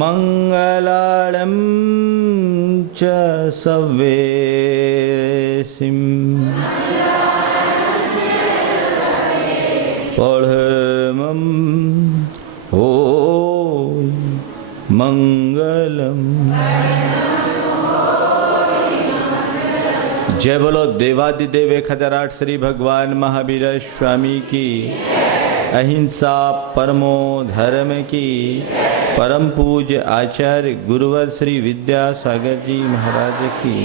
मंगलाड़ं च सवेसिं पढ़मं हो मंगलम। जय बोलो देवादिदेव 1008 श्री भगवान महावीर स्वामी की, अहिंसा परमो धर्म की, परम पूज्य आचार्य गुरुवर श्री विद्यासागर जी महाराज की।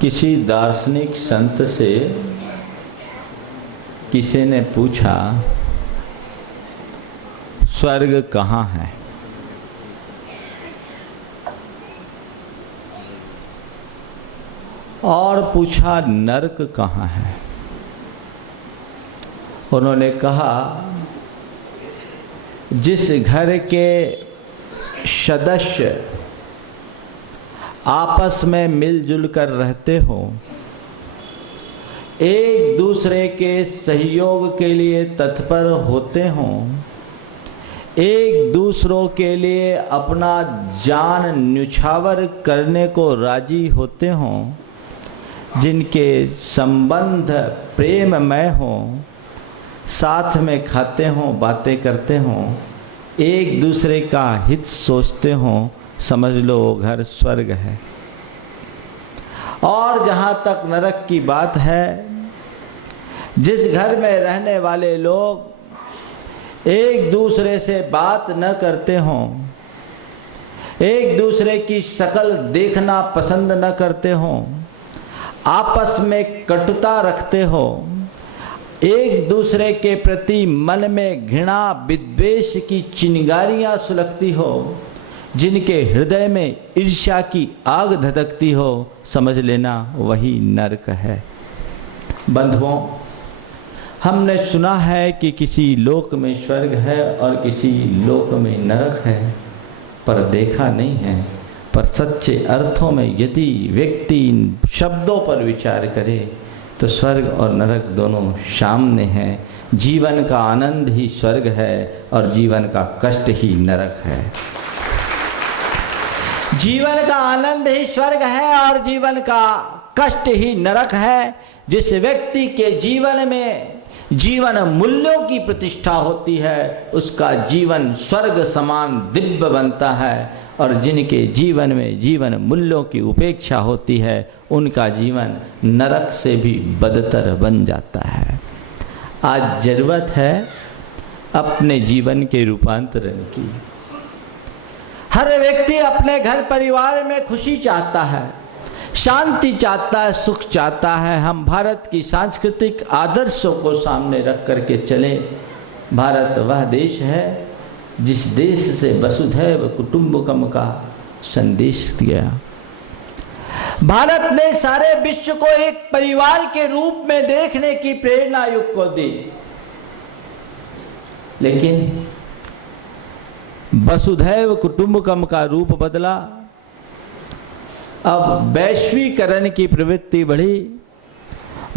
किसी दार्शनिक संत से किसी ने पूछा स्वर्ग कहाँ है? और पूछा नरक कहाँ है? उन्होंने कहा जिस घर के सदस्य आपस में मिलजुल कर रहते हो, एक दूसरे के सहयोग के लिए तत्पर होते हों, एक दूसरों के लिए अपना जान न्यौछावर करने को राजी होते हों, जिनके संबंध प्रेममय हों, साथ में खाते हों, बातें करते हों, एक दूसरे का हित सोचते हों, समझ लो वो घर स्वर्ग है। और जहाँ तक नरक की बात है, जिस घर में रहने वाले लोग एक दूसरे से बात न करते हों, एक दूसरे की शक्ल देखना पसंद न करते हों, आपस में कटुता रखते हो, एक दूसरे के प्रति मन में घृणा विद्वेष की चिंगारियां सुलगती हो, जिनके हृदय में ईर्ष्या की आग धधकती हो, समझ लेना वही नरक है। बंधुओं, हमने सुना है कि किसी लोक में स्वर्ग है और किसी लोक में नरक है, पर देखा नहीं है। पर सच्चे अर्थों में यदि व्यक्ति इन शब्दों पर विचार करे तो स्वर्ग और नरक दोनों सामने हैं। जीवन का आनंद ही स्वर्ग है और जीवन का कष्ट ही नरक है। जीवन का आनंद ही स्वर्ग है और जीवन का कष्ट ही नरक है। जिस व्यक्ति के जीवन में जीवन मूल्यों की प्रतिष्ठा होती है, उसका जीवन स्वर्ग समान दिव्य बनता है, और जिनके जीवन में जीवन मूल्यों की उपेक्षा होती है, उनका जीवन नरक से भी बदतर बन जाता है। आज जरूरत है अपने जीवन के रूपांतरण की। हर व्यक्ति अपने घर परिवार में खुशी चाहता है, शांति चाहता है, सुख चाहता है। हम भारत की सांस्कृतिक आदर्शों को सामने रख करके चले। भारत वह देश है जिस देश से वसुधैव कुटुंबकम का संदेश दिया। भारत ने सारे विश्व को एक परिवार के रूप में देखने की प्रेरणा युग को दी, लेकिन वसुधैव कुटुंबकम का रूप बदला। अब वैश्वीकरण की प्रवृत्ति बढ़ी।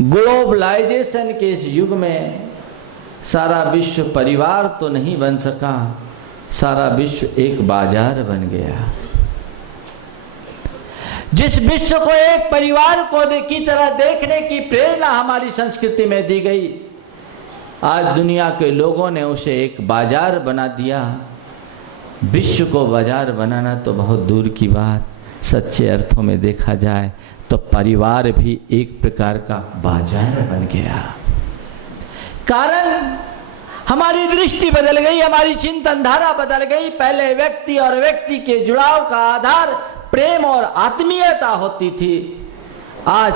ग्लोबलाइजेशन के इस युग में सारा विश्व परिवार तो नहीं बन सका, सारा विश्व एक बाजार बन गया। जिस विश्व को एक परिवार को की तरह देखने की प्रेरणा हमारी संस्कृति में दी गई, आज दुनिया के लोगों ने उसे एक बाजार बना दिया। विश्व को बाजार बनाना तो बहुत दूर की बात, सच्चे अर्थों में देखा जाए तो परिवार भी एक प्रकार का बाजार बन गया। कारण हमारी दृष्टि बदल गई, हमारी चिंतन धारा बदल गई। पहले व्यक्ति और व्यक्ति के जुड़ाव का आधार प्रेम और आत्मीयता होती थी, आज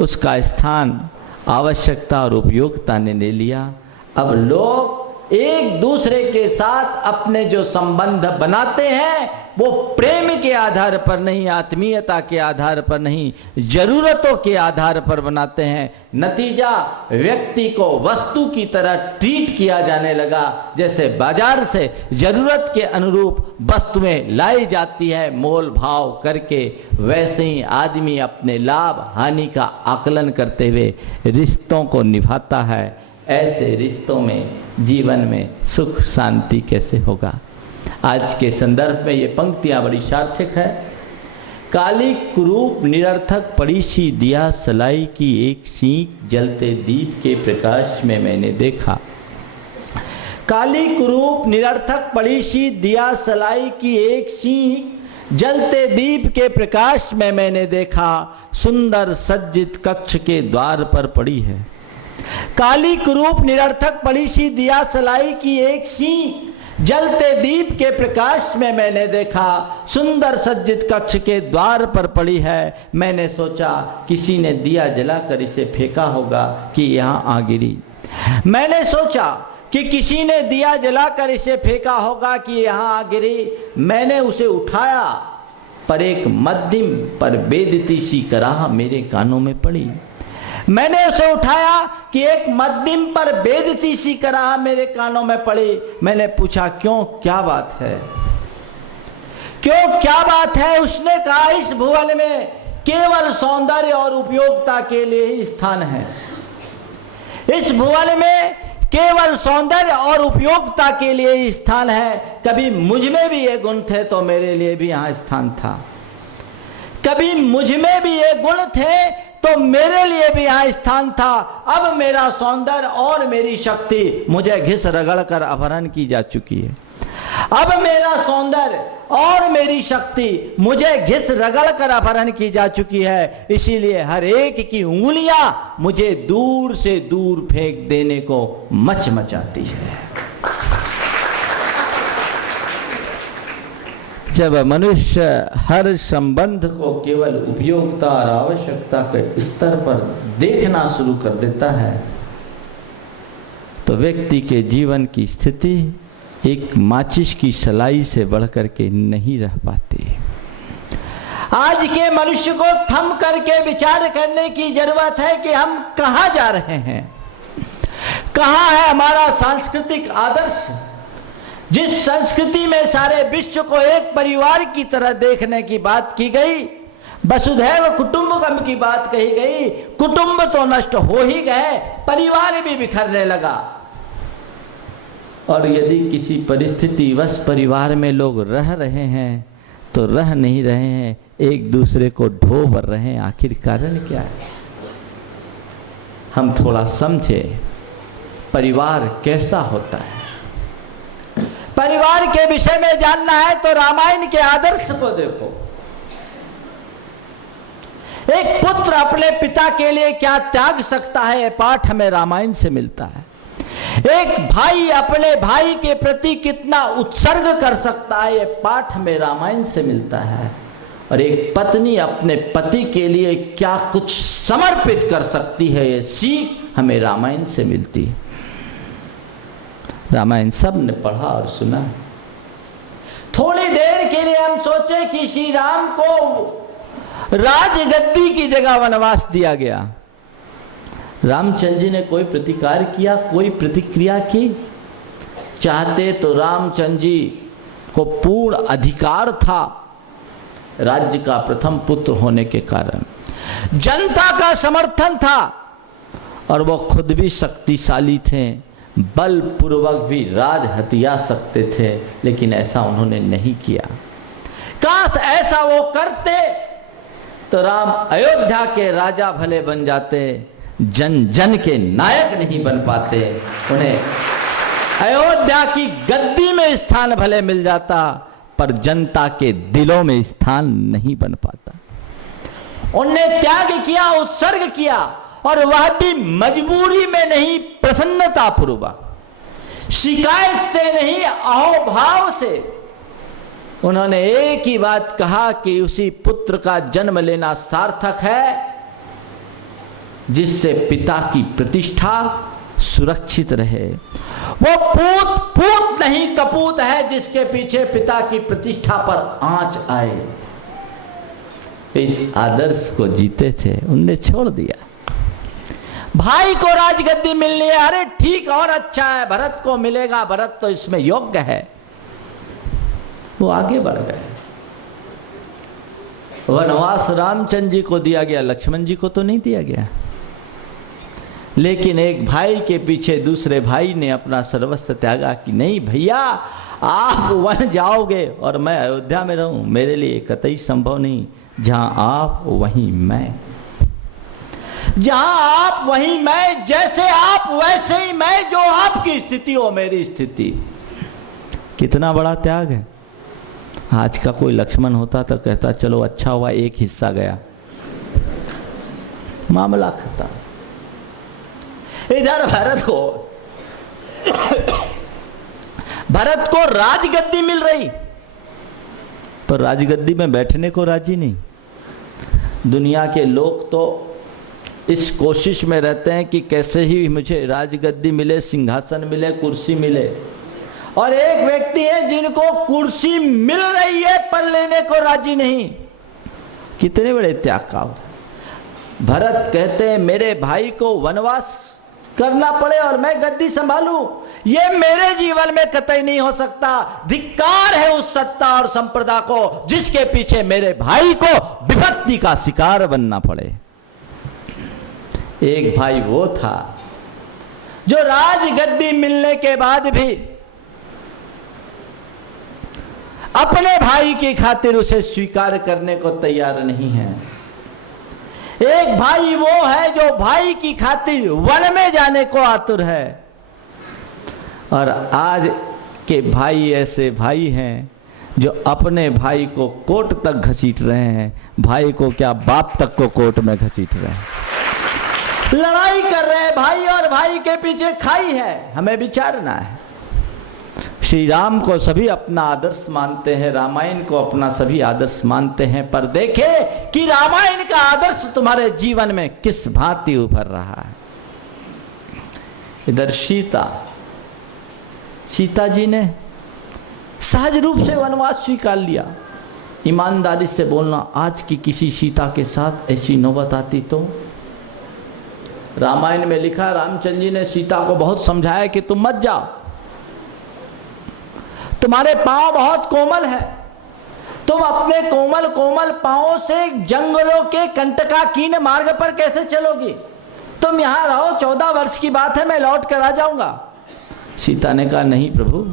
उसका स्थान आवश्यकता और उपयोगिता ने ले लिया। अब लोग एक दूसरे के साथ अपने जो संबंध बनाते हैं वो प्रेम के आधार पर नहीं, आत्मीयता के आधार पर नहीं, जरूरतों के आधार पर बनाते हैं। नतीजा व्यक्ति को वस्तु की तरह ट्रीट किया जाने लगा। जैसे बाजार से जरूरत के अनुरूप वस्तुएं लाई जाती है मोल भाव करके, वैसे ही आदमी अपने लाभ हानि का आकलन करते हुए रिश्तों को निभाता है। ऐसे रिश्तों में जीवन में सुख शांति कैसे होगा? आज के संदर्भ में ये पंक्तियां बड़ी सार्थक है। काली कुरूप निरर्थक पड़ी सी दिया सलाई की एक सीख जलते दीप के प्रकाश में मैंने देखा। काली कुरूप निरर्थक पड़ी सी दिया सलाई की एक सीख जलते दीप के प्रकाश में मैंने देखा। सुंदर सज्जित कक्ष के द्वार पर पड़ी है। काली कुरूप निरर्थक पड़ी सी दिया सलाई की एक सीख जलते दीप के प्रकाश में मैंने देखा। सुंदर सज्जित कक्ष के द्वार पर पड़ी है। मैंने सोचा किसी ने दिया जलाकर इसे फेंका होगा कि यहाँ आ गिरी। मैंने सोचा कि किसी ने दिया जलाकर इसे फेंका होगा कि यहाँ आ गिरी। मैंने उसे उठाया पर एक मध्यम पर बेदती सी कराह मेरे कानों में पड़ी। मैंने उसे उठाया कि एक मध्यम पर बेदती सी कराह मेरे कानों में पड़ी। मैंने पूछा क्यों, क्या बात है, क्यों क्या बात है? उसने कहा इस भुवन में केवल सौंदर्य और उपयोगिता के लिए ही स्थान है। इस भुवन में केवल सौंदर्य और उपयोगिता के लिए ही स्थान है। कभी मुझ में भी ये गुण थे तो मेरे लिए भी यहाँ स्थान था। कभी मुझ में भी ये गुण थे तो मेरे लिए भी यहाँ स्थान था। अब मेरा सौंदर्य और मेरी शक्ति मुझे घिस रगड़ कर अपहरण की जा चुकी है। अब मेरा सौंदर्य और मेरी शक्ति मुझे घिस रगड़ कर अपहरण की जा चुकी है। इसीलिए हर एक की उंगलियां मुझे दूर से दूर फेंक देने को मचमचाती है। जब मनुष्य हर संबंध को केवल उपयोगिता और आवश्यकता के स्तर पर देखना शुरू कर देता है तो व्यक्ति के जीवन की स्थिति एक माचिस की सलाई से बढ़कर के नहीं रह पाती। आज के मनुष्य को थम करके विचार करने की जरूरत है कि हम कहाँ जा रहे हैं, कहाँ है हमारा सांस्कृतिक आदर्श। जिस संस्कृति में सारे विश्व को एक परिवार की तरह देखने की बात की गई, वसुधैव कुटुंबकम की बात कही गई, कुटुंब तो नष्ट हो ही गए, परिवार भी बिखरने लगा। और यदि किसी परिस्थिति वश परिवार में लोग रह रहे हैं तो रह नहीं रहे हैं, एक दूसरे को ढो भर रहे हैं। आखिर कारण क्या है? हम थोड़ा समझे परिवार कैसा होता है। परिवार के विषय में जानना है तो रामायण के आदर्श को देखो। एक पुत्र अपने पिता के लिए क्या त्याग सकता है, यह पाठ हमें रामायण से मिलता है। एक भाई अपने भाई के प्रति कितना उत्सर्ग कर सकता है, यह पाठ हमें रामायण से मिलता है। और एक पत्नी अपने पति के लिए क्या कुछ समर्पित कर सकती है, यह सीख हमें रामायण से मिलती है। रामायण सब ने पढ़ा और सुना। थोड़ी देर के लिए हम सोचे कि श्री राम को राजगद्दी की जगह वनवास दिया गया। रामचंद्र जी ने कोई प्रतिकार किया, कोई प्रतिक्रिया की? चाहते तो रामचंद्र जी को पूर्ण अधिकार था राज्य का, प्रथम पुत्र होने के कारण जनता का समर्थन था और वो खुद भी शक्तिशाली थे, बलपूर्वक भी राज हथिया सकते थे, लेकिन ऐसा उन्होंने नहीं किया। काश ऐसा वो करते तो राम अयोध्या के राजा भले बन जाते, जन जन के नायक नहीं बन पाते, उन्हें अयोध्या की गद्दी में स्थान भले मिल जाता पर जनता के दिलों में स्थान नहीं बन पाता। उनने त्याग किया, उत्सर्ग किया, और वह भी मजबूरी में नहीं, प्रसन्नता पूर्वक, शिकायत से नहीं, अहोभाव से। उन्होंने एक ही बात कहा कि उसी पुत्र का जन्म लेना सार्थक है जिससे पिता की प्रतिष्ठा सुरक्षित रहे। वो पूत नहीं कपूत है जिसके पीछे पिता की प्रतिष्ठा पर आंच आए। इस आदर्श को जीते थे, उनने छोड़ दिया। भाई को राजगद्दी मिलनी है, अरे ठीक और अच्छा है, भरत को मिलेगा, भरत तो इसमें योग्य है। वो आगे बढ़ गए। वनवास रामचंद्र जी को दिया गया, लक्ष्मण जी को तो नहीं दिया गया। लेकिन एक भाई के पीछे दूसरे भाई ने अपना सर्वस्व त्यागा कि नहीं भैया, आप वन जाओगे और मैं अयोध्या में रहूं, मेरे लिए कतई संभव नहीं। जहां आप वहीं मैं, जहां आप वहीं मैं, जैसे आप वैसे ही मैं, जो आपकी स्थिति हो मेरी स्थिति। कितना बड़ा त्याग है। आज का कोई लक्ष्मण होता तो कहता चलो अच्छा हुआ एक हिस्सा गया, मामला खत्म। इधर भरत को राजगद्दी मिल रही, पर राजगद्दी में बैठने को राजी नहीं। दुनिया के लोग तो इस कोशिश में रहते हैं कि कैसे ही मुझे राजगद्दी मिले, सिंहासन मिले, कुर्सी मिले। और एक व्यक्ति है जिनको कुर्सी मिल रही है पर लेने को राजी नहीं। कितने बड़े त्याग का। भरत कहते हैं मेरे भाई को वनवास करना पड़े और मैं गद्दी संभालूं, ये मेरे जीवन में कतई नहीं हो सकता। धिक्कार है उस सत्ता और संप्रदा को जिसके पीछे मेरे भाई को विपत्ति का शिकार बनना पड़े। एक भाई वो था जो राजगद्दी मिलने के बाद भी अपने भाई की खातिर उसे स्वीकार करने को तैयार नहीं है। एक भाई वो है जो भाई की खातिर वन में जाने को आतुर है, और आज के भाई ऐसे भाई हैं जो अपने भाई को कोर्ट तक घसीट रहे हैं, भाई को क्या बाप तक को कोर्ट में घसीट रहे हैं, लड़ाई कर रहे हैं भाई, और भाई के पीछे खाई है। हमें विचारना है। श्री राम को सभी अपना आदर्श मानते हैं, रामायण को अपना सभी आदर्श मानते हैं, पर देखे कि रामायण का आदर्श तुम्हारे जीवन में किस भांति उभर रहा है। इधर सीता जी ने सहज रूप से वनवास स्वीकार लिया। ईमानदारी से बोलना, आज की किसी सीता के साथ ऐसी नौबत आती तो। रामायण में लिखा, रामचंद्र जी ने सीता को बहुत समझाया कि तुम मत जाओ, तुम्हारे पांव बहुत कोमल है, तुम अपने कोमल कोमल पांवों से जंगलों के कंटकाकीर्ण मार्ग पर कैसे चलोगी, तुम यहां रहो, 14 वर्ष की बात है, मैं लौट कर आ जाऊंगा। सीता ने कहा नहीं प्रभु,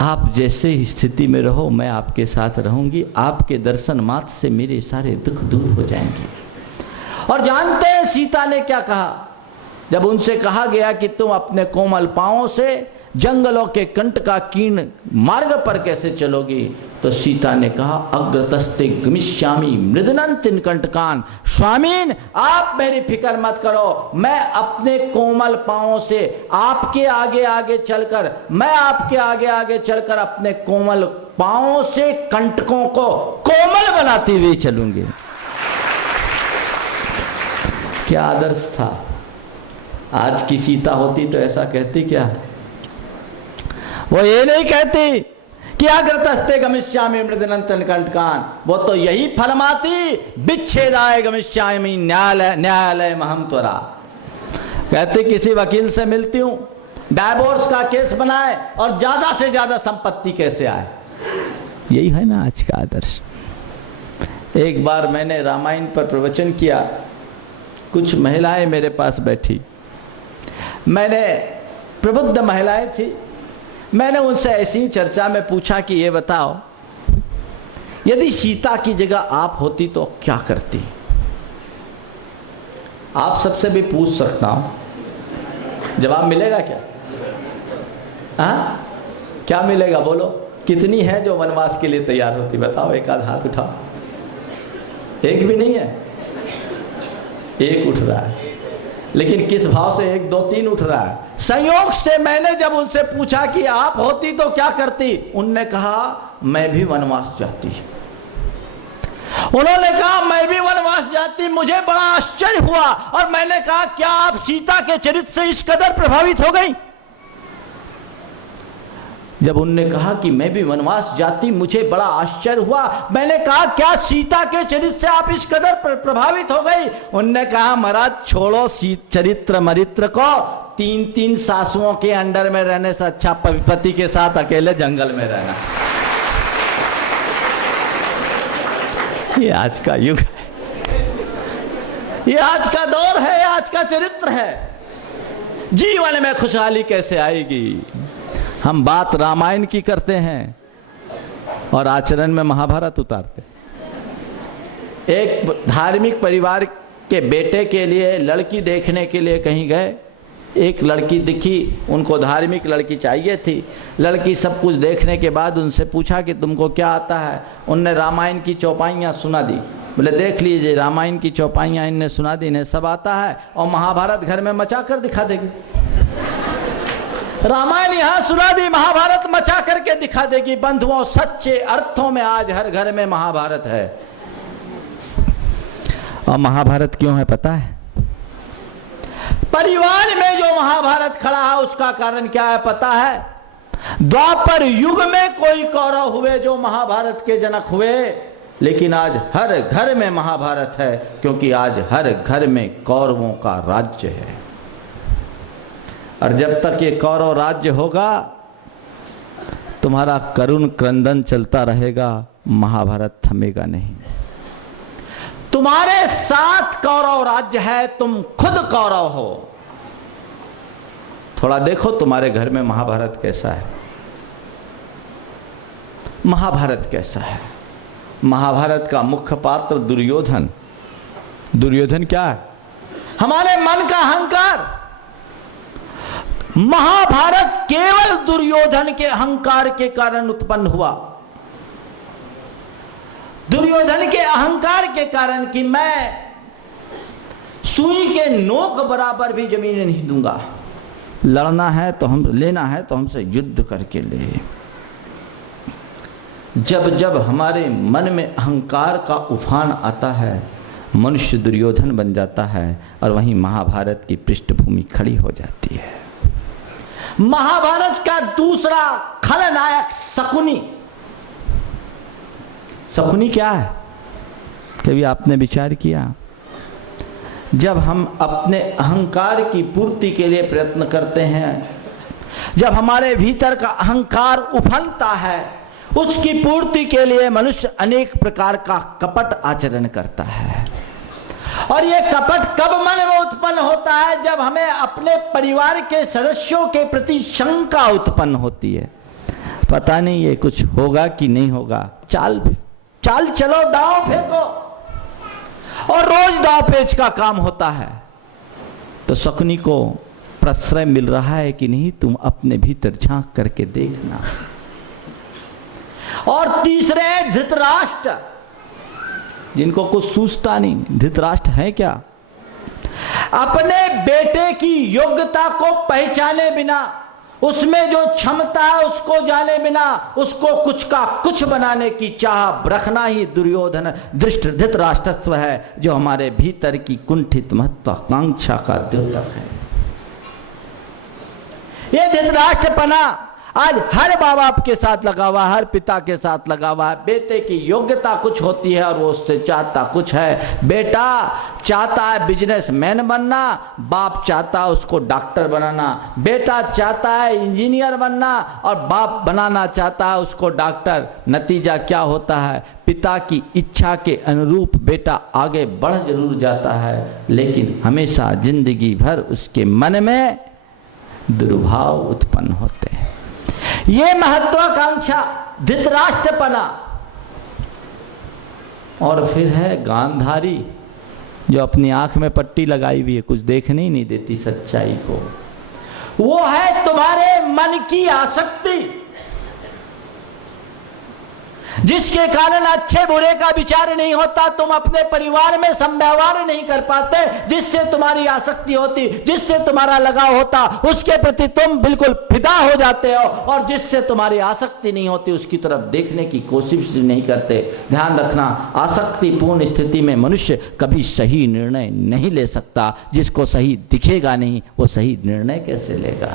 आप जैसे स्थिति में रहो मैं आपके साथ रहूंगी, आपके दर्शन मात्र से मेरे सारे दुख दूर हो जाएंगे। और जानते हैं सीता ने क्या कहा? जब उनसे कहा गया कि तुम अपने कोमल पांवों से जंगलों के कंटकाकीर्ण मार्ग पर कैसे चलोगी, तो सीता ने कहा अग्रतस्ते गमिष्यामि मृदनन्तिन कंटकान। स्वामीन, आप मेरी फिक्र मत करो, मैं अपने कोमल पांवों से आपके आगे आगे चलकर, मैं आपके आगे आगे चलकर अपने कोमल पांवों से कंटकों को कोमल बनाती हुई चलूंगी। क्या आदर्श था। आज की सीता होती तो ऐसा कहती क्या? वो ये नहीं कहती कि अग्रतस्ते गमिष्यामि मृदनंतन कंटकान, वो तो यही फलमाती विच्छेदाय गमिष्यामि न्यायालय महम त्वरा। कहते किसी वकील से मिलती हूं, डाइवोर्स का केस बनाए और ज्यादा से ज्यादा संपत्ति कैसे आए। यही है ना आज का आदर्श। एक बार मैंने रामायण पर प्रवचन किया, कुछ महिलाएं मेरे पास बैठी, मैंने प्रबुद्ध महिलाएं थी, मैंने उनसे ऐसी ही चर्चा में पूछा कि ये बताओ यदि सीता की जगह आप होती तो क्या करती। आप सबसे भी पूछ सकता हूं, जवाब मिलेगा क्या? हाँ, क्या मिलेगा बोलो? कितनी है जो वनवास के लिए तैयार होती? बताओ, एक आध हाथ उठाओ। एक भी नहीं है, एक उठ रहा है, लेकिन किस भाव से? 1 2 3 उठ रहा है। संयोग से मैंने जब उनसे पूछा कि आप होती तो क्या करती, उनने कहा मैं भी वनवास जाती। उन्होंने कहा मैं भी वनवास जाती। मुझे बड़ा आश्चर्य हुआ और मैंने कहा क्या आप सीता के चरित्र से इस कदर प्रभावित हो गई? जब उनने कहा कि मैं भी वनवास जाती, मुझे बड़ा आश्चर्य हुआ। मैंने कहा क्या सीता के चरित्र से आप इस कदर प्रभावित हो गई? उनने कहा महाराज छोड़ो चरित्र मरित्र को, 3 सासुओं के अंडर में रहने से अच्छा पति के साथ अकेले जंगल में रहना। ये आज का युग है, ये आज का दौर है, आज का चरित्र है। जीवन में खुशहाली कैसे आएगी? हम बात रामायण की करते हैं और आचरण में महाभारत उतारते। एक धार्मिक परिवार के बेटे के लिए लड़की देखने के लिए कहीं गए, एक लड़की दिखी, उनको धार्मिक लड़की चाहिए थी। लड़की सब कुछ देखने के बाद उनसे पूछा कि तुमको क्या आता है? उनने रामायण की चौपाइयाँ सुना दी। बोले देख लीजिए, रामायण की चौपाइयाँ इनने सुना दी, इन्हें सब आता है और महाभारत घर में मचा कर दिखा देगी। रामायण यहां सुना दी, महाभारत मचा करके दिखा देगी। बंधुओं, सच्चे अर्थों में आज हर घर में महाभारत है। और महाभारत क्यों है पता है? परिवार में जो महाभारत खड़ा है उसका कारण क्या है पता है? द्वापर युग में कोई कौरव हुए जो महाभारत के जनक हुए, लेकिन आज हर घर में महाभारत है, क्योंकि आज हर घर में कौरवों का राज्य है। और जब तक ये कौरव राज्य होगा, तुम्हारा करुण क्रंदन चलता रहेगा, महाभारत थमेगा नहीं। तुम्हारे साथ कौरव राज्य है, तुम खुद कौरव हो। थोड़ा देखो तुम्हारे घर में महाभारत कैसा है, महाभारत कैसा है। महाभारत का मुख्य पात्र दुर्योधन। दुर्योधन क्या है? हमारे मन का अहंकार। महाभारत केवल दुर्योधन के अहंकार के कारण उत्पन्न हुआ। दुर्योधन के अहंकार के कारण कि मैं सुई के नोक बराबर भी जमीन नहीं दूंगा, लड़ना है तो हम, लेना है तो हमसे युद्ध करके ले। जब जब हमारे मन में अहंकार का उफान आता है, मनुष्य दुर्योधन बन जाता है और वहीं महाभारत की पृष्ठभूमि खड़ी हो जाती है। महाभारत का दूसरा खलनायक शकुनी। शकुनी क्या है? कभी आपने विचार किया? जब हम अपने अहंकार की पूर्ति के लिए प्रयत्न करते हैं, जब हमारे भीतर का अहंकार उफलता है, उसकी पूर्ति के लिए मनुष्य अनेक प्रकार का कपट आचरण करता है। और ये कपट कब मन में उत्पन्न होता है? जब हमें अपने परिवार के सदस्यों के प्रति शंका उत्पन्न होती है। पता नहीं ये कुछ होगा कि नहीं होगा, चाल चलो, दांव फेंको, और रोज दांव पेच का काम होता है। तो शकुनी को प्रश्रय मिल रहा है कि नहीं, तुम अपने भीतर झांक करके देखना। और तीसरे हैं धृतराष्ट्र, जिनको कुछ सूझता नहीं। धृतराष्ट्र है क्या? अपने बेटे की योग्यता को पहचाने बिना, उसमें जो क्षमता है उसको जाने बिना, उसको कुछ का कुछ बनाने की चाह रखना ही दुर्योधन धृतराष्ट्रत्व है, जो हमारे भीतर की कुंठित महत्वाकांक्षा का द्योतक है। ये धृतराष्ट्रपना आज हर माँ बाप के साथ लगा हुआ, हर पिता के साथ लगा हुआ है। बेटे की योग्यता कुछ होती है और वो उससे चाहता कुछ है। बेटा चाहता है बिजनेसमैन बनना, बाप चाहता है उसको डॉक्टर बनाना। बेटा चाहता है इंजीनियर बनना और बाप बनाना चाहता है उसको डॉक्टर। नतीजा क्या होता है? पिता की इच्छा के अनुरूप बेटा आगे बढ़ जरूर जाता है, लेकिन हमेशा जिंदगी भर उसके मन में दुर्भाव उत्पन्न होते हैं। ये महत्वाकांक्षा, धृतराष्ट्रपना। और फिर है गांधारी, जो अपनी आंख में पट्टी लगाई हुई है, कुछ देखने ही नहीं देती सच्चाई को। वो है तुम्हारे मन की आसक्ति, जिसके कारण अच्छे बुरे का विचार नहीं होता, तुम अपने परिवार में समव्यवहार नहीं कर पाते। जिससे तुम्हारी आसक्ति होती, जिससे तुम्हारा लगाव होता, उसके प्रति तुम बिल्कुल फिदा हो जाते हो, और जिससे तुम्हारी आसक्ति नहीं होती उसकी तरफ देखने की कोशिश नहीं करते। ध्यान रखना, आसक्तिपूर्ण स्थिति में मनुष्य कभी सही निर्णय नहीं ले सकता। जिसको सही दिखेगा नहीं, वो सही निर्णय कैसे लेगा?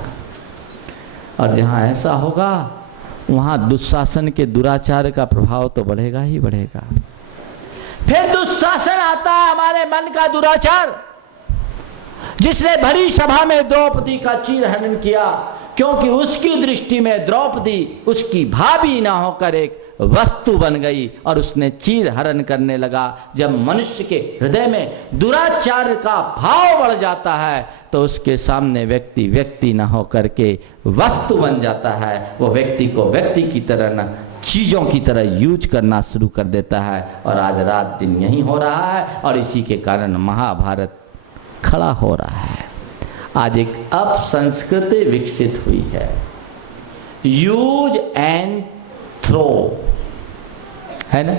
और जहां ऐसा होगा वहां दुशासन के दुराचार का प्रभाव तो बढ़ेगा ही बढ़ेगा। फिर दुशासन आता है, हमारे मन का दुराचार, जिसने भरी सभा में द्रौपदी का चीरहरण किया, क्योंकि उसकी दृष्टि में द्रौपदी उसकी भाभी ना होकर एक वस्तु बन गई और उसने चीर हरण करने लगा। जब मनुष्य के हृदय में दुराचार का भाव बढ़ जाता है तो उसके सामने व्यक्ति व्यक्ति न होकर के वस्तु बन जाता है। वो व्यक्ति को व्यक्ति की तरह न चीजों की तरह यूज करना शुरू कर देता है। और आज रात दिन यही हो रहा है और इसी के कारण महाभारत खड़ा हो रहा है। आज एक अपसंस्कृति विकसित हुई है, यूज एंड थ्रो, है ना?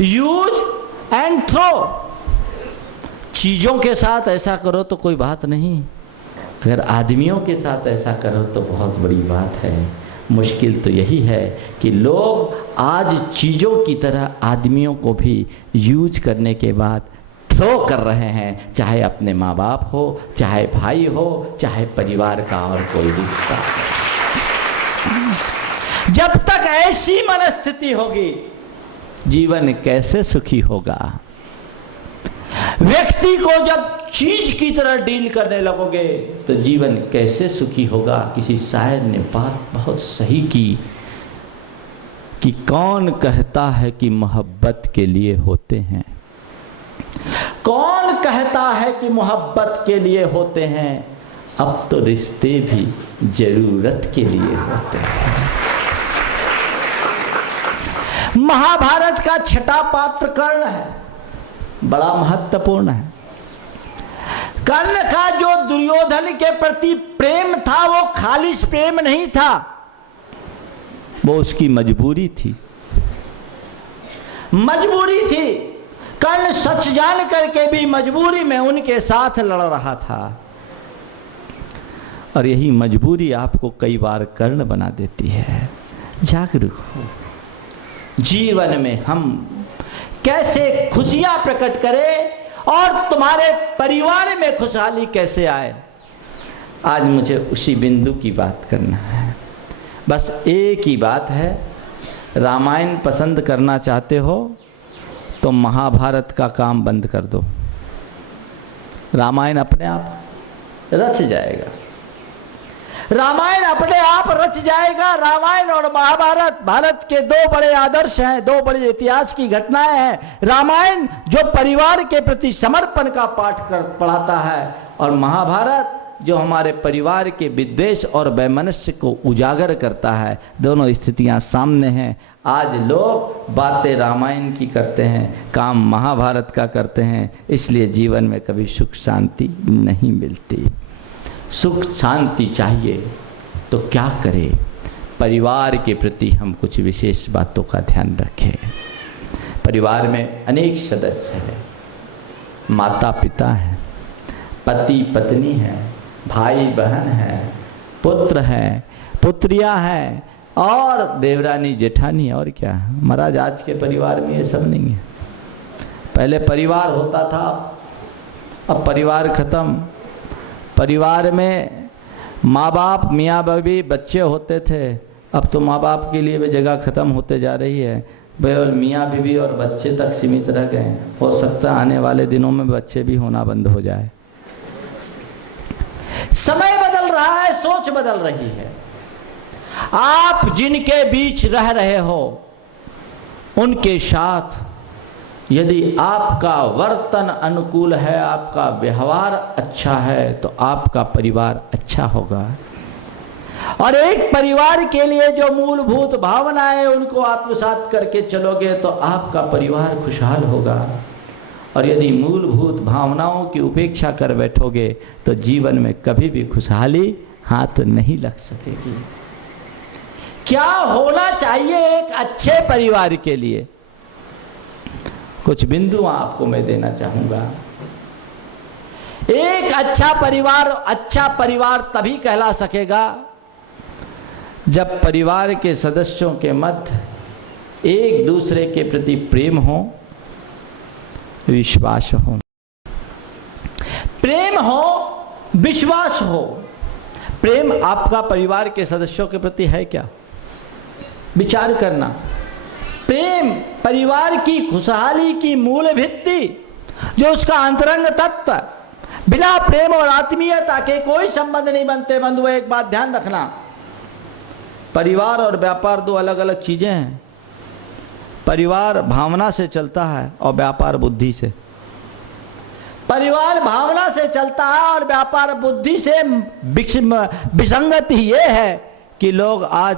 Use and throw. चीजों के साथ ऐसा करो तो कोई बात नहीं, अगर आदमियों के साथ ऐसा करो तो बहुत बड़ी बात है। मुश्किल तो यही है कि लोग आज चीजों की तरह आदमियों को भी यूज करने के बाद थ्रो कर रहे हैं, चाहे अपने माँ बाप हो, चाहे भाई हो, चाहे परिवार का और कोई रिश्ता। जब तक ऐसी मनस्थिति होगी, जीवन कैसे सुखी होगा? व्यक्ति को जब चीज की तरह डील करने लगोगे तो जीवन कैसे सुखी होगा? किसी शायर ने बात बहुत सही की कि कौन कहता है कि मोहब्बत के लिए होते हैं, कौन कहता है कि मोहब्बत के लिए होते हैं, अब तो रिश्ते भी जरूरत के लिए होते हैं। महाभारत का छठा पात्र कर्ण है, बड़ा महत्वपूर्ण है। कर्ण का जो दुर्योधन के प्रति प्रेम था वो खालिश प्रेम नहीं था, वो उसकी मजबूरी थी। मजबूरी थी, कर्ण सच जान करके भी मजबूरी में उनके साथ लड़ रहा था। और यही मजबूरी आपको कई बार कर्ण बना देती है। जागरूक हो, जीवन में हम कैसे खुशियां प्रकट करें और तुम्हारे परिवार में खुशहाली कैसे आए। आज मुझे उसी बिंदु की बात करना है। बस एक ही बात है, रामायण पसंद करना चाहते हो तो महाभारत का काम बंद कर दो, रामायण अपने आप रच जाएगा। रामायण अपने आप रच जाएगा। रामायण और महाभारत भारत के दो बड़े आदर्श हैं, दो बड़े इतिहास की घटनाएं हैं। रामायण जो परिवार के प्रति समर्पण का पाठ पढ़ाता है, और महाभारत जो हमारे परिवार के विद्वेष और वैमनस्य को उजागर करता है। दोनों स्थितियां सामने हैं। आज लोग बातें रामायण की करते हैं, काम महाभारत का करते हैं, इसलिए जीवन में कभी सुख शांति नहीं मिलती। सुख शांति चाहिए तो क्या करें? परिवार के प्रति हम कुछ विशेष बातों का ध्यान रखें। परिवार में अनेक सदस्य हैं, माता पिता हैं, पति पत्नी हैं, भाई बहन हैं, पुत्र हैं, पुत्रियां हैं और देवरानी जेठानी। और क्या महाराज, आज के परिवार में ये सब नहीं है। पहले परिवार होता था, अब परिवार खत्म। परिवार में माँ बाप मियाँ बीवी बच्चे होते थे, अब तो माँ बाप के लिए भी जगह ख़त्म होते जा रही है, केवल मियाँ बीवी और बच्चे तक सीमित रह गए। हो सकता है आने वाले दिनों में बच्चे भी होना बंद हो जाए। समय बदल रहा है, सोच बदल रही है। आप जिनके बीच रह रहे हो उनके साथ यदि आपका वर्तन अनुकूल है, आपका व्यवहार अच्छा है, तो आपका परिवार अच्छा होगा। और एक परिवार के लिए जो मूलभूत भावनाएं उनको आत्मसात करके चलोगे तो आपका परिवार खुशहाल होगा। और यदि मूलभूत भावनाओं की उपेक्षा कर बैठोगे तो जीवन में कभी भी खुशहाली हाथ नहीं लग सकेगी। क्या होना चाहिए एक अच्छे परिवार के लिए? कुछ बिंदु आपको मैं देना चाहूंगा। एक अच्छा परिवार तभी कहला सकेगा जब परिवार के सदस्यों के मध्य एक दूसरे के प्रति प्रेम हो, विश्वास हो। प्रेम हो, विश्वास हो। प्रेम आपका परिवार के सदस्यों के प्रति है क्या? विचार करना। प्रेम परिवार की खुशहाली की मूल भित्ति, जो उसका अंतरंग तत्व। बिना प्रेम और आत्मीयता के कोई संबंध नहीं बनते। बंधुओं, एक बात ध्यान रखना, परिवार और व्यापार दो अलग अलग चीजें हैं। परिवार भावना से चलता है और व्यापार बुद्धि से। परिवार भावना से चलता है और व्यापार बुद्धि से। विसंगति ये है कि लोग आज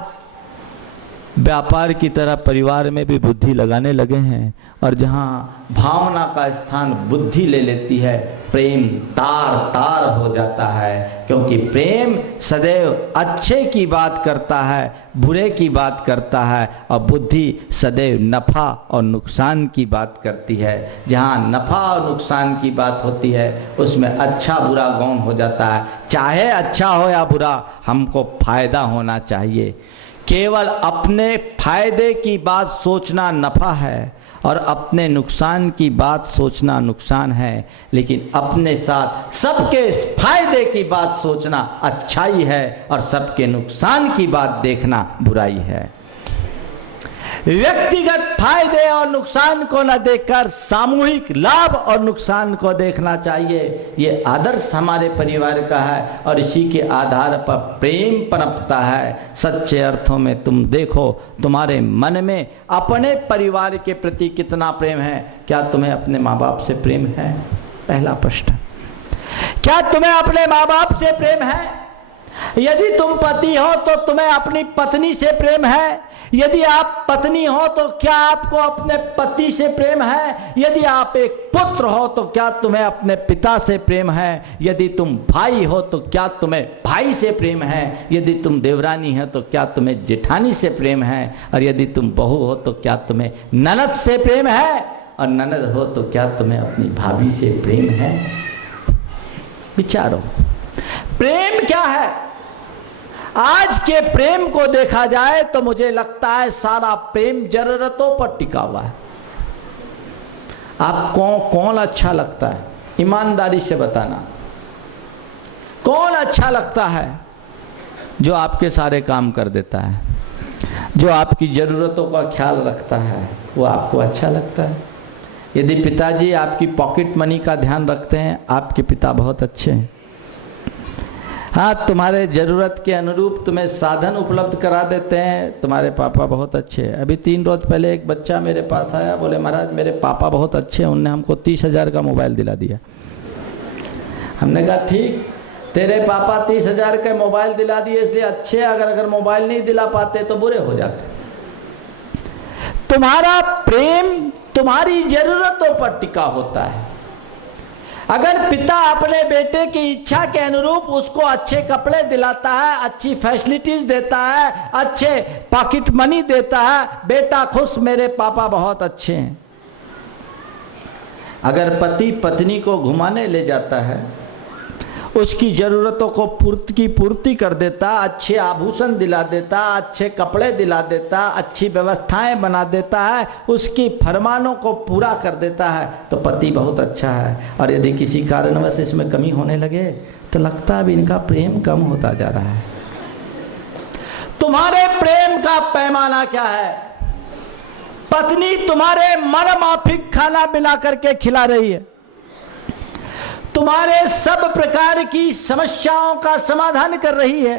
व्यापार की तरह परिवार में भी बुद्धि लगाने लगे हैं, और जहाँ भावना का स्थान बुद्धि ले लेती है, प्रेम तार तार हो जाता है। क्योंकि प्रेम सदैव अच्छे की बात करता है, बुरे की बात करता है, और बुद्धि सदैव नफ़ा और नुकसान की बात करती है। जहाँ नफ़ा और नुकसान की बात होती है उसमें अच्छा बुरा गौण हो जाता है। चाहे अच्छा हो या बुरा, हमको फायदा होना चाहिए। केवल अपने फायदे की बात सोचना नफ़ा है और अपने नुकसान की बात सोचना नुकसान है। लेकिन अपने साथ सबके फायदे की बात सोचना अच्छाई है और सबके नुकसान की बात देखना बुराई है। व्यक्तिगत फायदे और नुकसान को न देखकर सामूहिक लाभ और नुकसान को देखना चाहिए। ये आदर्श हमारे परिवार का है और इसी के आधार पर प्रेम पनपता है। सच्चे अर्थों में तुम देखो, तुम्हारे मन में अपने परिवार के प्रति कितना प्रेम है। क्या तुम्हें अपने माँ बाप से प्रेम है? पहला प्रश्न, क्या तुम्हें अपने माँ बाप से प्रेम है? यदि तुम पति हो तो तुम्हें अपनी पत्नी से प्रेम है? यदि आप पत्नी हो तो क्या आपको अपने पति से प्रेम है? यदि आप एक पुत्र हो तो क्या तुम्हें अपने पिता से प्रेम है? यदि तुम भाई हो तो क्या तुम्हें भाई से प्रेम है? यदि तुम देवरानी है तो क्या तुम्हें जेठानी से प्रेम है? और यदि तुम बहू हो तो क्या तुम्हें ननद से प्रेम है? और ननद हो तो क्या तुम्हें अपनी भाभी से प्रेम है? विचारो, प्रेम क्या है? आज के प्रेम को देखा जाए तो मुझे लगता है सारा प्रेम जरूरतों पर टिका हुआ है। आपको कौन अच्छा लगता है? ईमानदारी से बताना, कौन अच्छा लगता है? जो आपके सारे काम कर देता है, जो आपकी जरूरतों का ख्याल रखता है, वो आपको अच्छा लगता है। यदि पिताजी आपकी पॉकेट मनी का ध्यान रखते हैं, आपके पिता बहुत अच्छे हैं। हाँ, तुम्हारे ज़रूरत के अनुरूप तुम्हें साधन उपलब्ध करा देते हैं, तुम्हारे पापा बहुत अच्छे हैं। अभी 3 रोज पहले एक बच्चा मेरे पास आया, बोले महाराज मेरे पापा बहुत अच्छे हैं, उनने हमको 30,000 का मोबाइल दिला दिया। हमने कहा ठीक, तेरे पापा 30,000 का मोबाइल दिला दिए इसलिए अच्छे, अगर मोबाइल नहीं दिला पाते तो बुरे हो जाते। तुम्हारा प्रेम तुम्हारी ज़रूरतों पर टिका होता है। अगर पिता अपने बेटे की इच्छा के अनुरूप उसको अच्छे कपड़े दिलाता है, अच्छी फैसिलिटीज देता है, अच्छे पॉकेट मनी देता है, बेटा खुश, मेरे पापा बहुत अच्छे हैं। अगर पति पत्नी को घुमाने ले जाता है, उसकी ज़रूरतों को पूर्ति कर देता, अच्छे आभूषण दिला देता, अच्छे कपड़े दिला देता, अच्छी व्यवस्थाएं बना देता है, उसकी फरमानों को पूरा कर देता है, तो पति बहुत अच्छा है। और यदि किसी कारणवश इसमें कमी होने लगे तो लगता है अब इनका प्रेम कम होता जा रहा है। तुम्हारे प्रेम का पैमाना क्या है? पत्नी तुम्हारे मर माफिक खाना बना करके खिला रही है, तुम्हारे सब प्रकार की समस्याओं का समाधान कर रही है,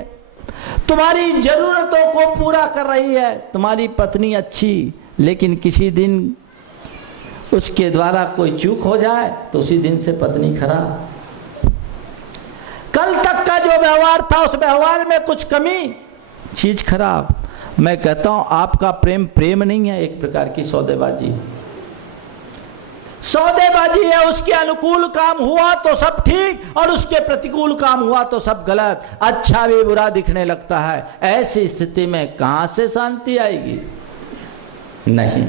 तुम्हारी जरूरतों को पूरा कर रही है। तुम्हारी पत्नी अच्छी, लेकिन किसी दिन उसके द्वारा कोई चूक हो जाए तो उसी दिन से पत्नी खराब। कल तक का जो व्यवहार था उस व्यवहार में कुछ कमी, चीज खराब। मैं कहता हूं आपका प्रेम प्रेम नहीं है, एक प्रकार की सौदेबाजी। सौदेबाजी है, उसके अनुकूल काम हुआ तो सब ठीक और उसके प्रतिकूल काम हुआ तो सब गलत, अच्छा भी बुरा दिखने लगता है। ऐसी स्थिति में कहां से शांति आएगी? नहीं,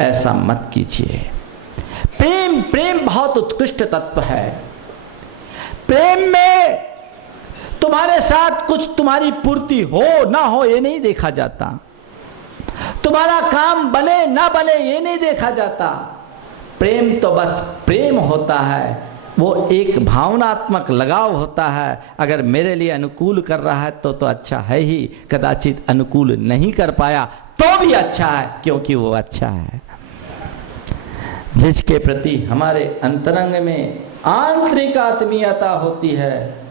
ऐसा मत कीजिए। प्रेम प्रेम बहुत उत्कृष्ट तत्व है। प्रेम में तुम्हारे साथ कुछ तुम्हारी पूर्ति हो ना हो ये नहीं देखा जाता, तुम्हारा काम बने ना बने ये नहीं देखा जाता। प्रेम तो बस प्रेम होता है, वो एक भावनात्मक लगाव होता है। अगर मेरे लिए अनुकूल कर रहा है तो अच्छा है ही, कदाचित अनुकूल नहीं कर पाया तो भी अच्छा है, क्योंकि वो अच्छा है। जिसके प्रति हमारे अंतरंग में आंतरिक आत्मीयता होती है,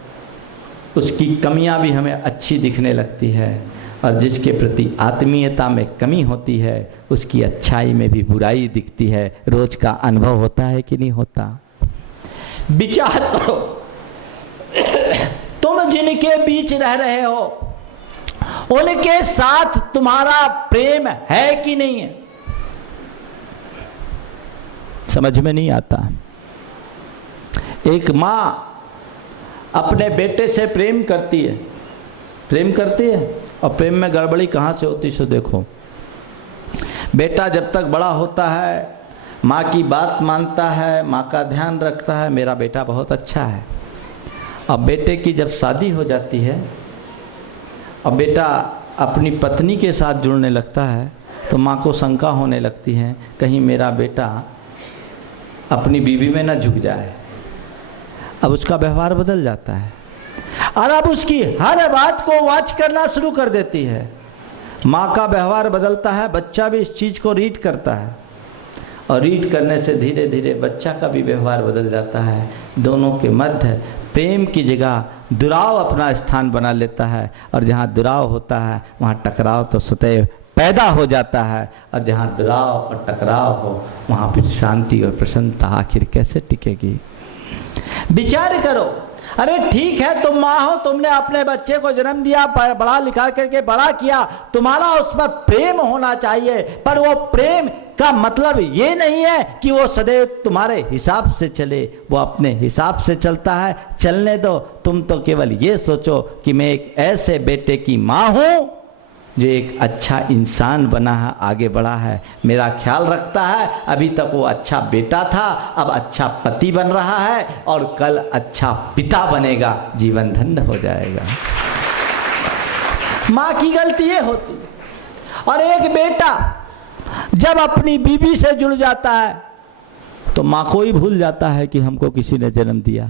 उसकी कमियां भी हमें अच्छी दिखने लगती है, और जिसके प्रति आत्मीयता में कमी होती है उसकी अच्छाई में भी बुराई दिखती है। रोज का अनुभव होता है कि नहीं होता? विचार करो, तुम जिनके बीच रह रहे हो उनके साथ तुम्हारा प्रेम है कि नहीं है? समझ में नहीं आता। एक माँ अपने बेटे से प्रेम करती है, और प्रेम में गड़बड़ी कहाँ से होती सो देखो। बेटा जब तक बड़ा होता है माँ की बात मानता है, माँ का ध्यान रखता है, मेरा बेटा बहुत अच्छा है। अब बेटे की जब शादी हो जाती है और बेटा अपनी पत्नी के साथ जुड़ने लगता है तो माँ को शंका होने लगती है, कहीं मेरा बेटा अपनी बीवी में ना झुक जाए। अब उसका व्यवहार बदल जाता है और अब उसकी हर बात को वॉच करना शुरू कर देती है। माँ का व्यवहार बदलता है, बच्चा भी इस चीज़ को रीड करता है, और रीड करने से धीरे धीरे बच्चा का भी व्यवहार बदल जाता है। दोनों के मध्य प्रेम की जगह दुराव अपना स्थान बना लेता है, और जहाँ दुराव होता है वहाँ टकराव तो सदैव पैदा हो जाता है, और जहाँ दुराव और टकराव हो वहाँ पर शांति और प्रसन्नता आखिर कैसे टिकेगी? विचार करो। अरे ठीक है, तुम माँ हो, तुमने अपने बच्चे को जन्म दिया, बड़ा लिखा करके बड़ा किया, तुम्हारा उस पर प्रेम होना चाहिए, पर वो प्रेम का मतलब ये नहीं है कि वो सदैव तुम्हारे हिसाब से चले। वो अपने हिसाब से चलता है, चलने दो। तुम तो केवल ये सोचो कि मैं एक ऐसे बेटे की माँ हूँ जो एक अच्छा इंसान बना है, आगे बढ़ा है, मेरा ख्याल रखता है। अभी तक वो अच्छा बेटा था, अब अच्छा पति बन रहा है, और कल अच्छा पिता बनेगा, जीवन धन्य हो जाएगा। माँ की गलती ये होती। और एक बेटा जब अपनी बीवी से जुड़ जाता है तो माँ को ही भूल जाता है कि हमको किसी ने जन्म दिया।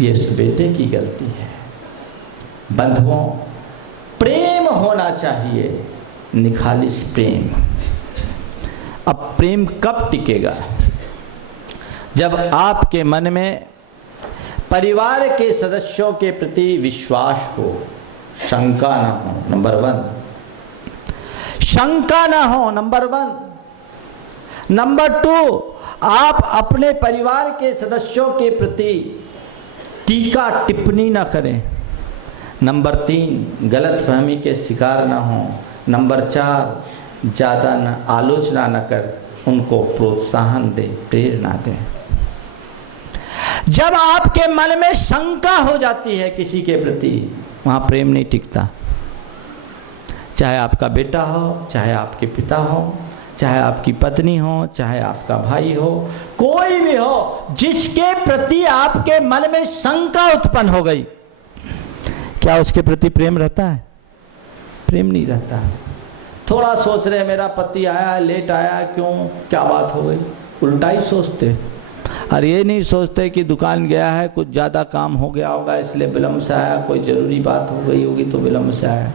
ये उस बेटे की गलती है। बंधुओं, प्रेम होना चाहिए, निखालिस प्रेम। अब प्रेम कब टिकेगा? जब आपके मन में परिवार के सदस्यों के प्रति विश्वास हो, शंका ना हो, नंबर 1। शंका ना हो, नंबर 1। नंबर 2, आप अपने परिवार के सदस्यों के प्रति टीका टिप्पणी ना करें। नंबर 3, गलतफहमी के शिकार ना हो। नंबर 4, ज़्यादा न आलोचना न कर उनको प्रोत्साहन दे, प्रेरणा दे। जब आपके मन में शंका हो जाती है किसी के प्रति, वहाँ प्रेम नहीं टिकता। चाहे आपका बेटा हो, चाहे आपके पिता हो, चाहे आपकी पत्नी हो, चाहे आपका भाई हो, कोई भी हो, जिसके प्रति आपके मन में शंका उत्पन्न हो गई, क्या उसके प्रति प्रेम रहता है? प्रेम नहीं रहता। थोड़ा सोच रहे मेरा पति आया, लेट आया, क्यों, क्या बात हो गई, उल्टा ही सोचते। और ये नहीं सोचते कि दुकान गया है, कुछ ज़्यादा काम हो गया होगा इसलिए विलम्ब से आया, कोई ज़रूरी बात हो गई होगी तो विलम्ब से आया।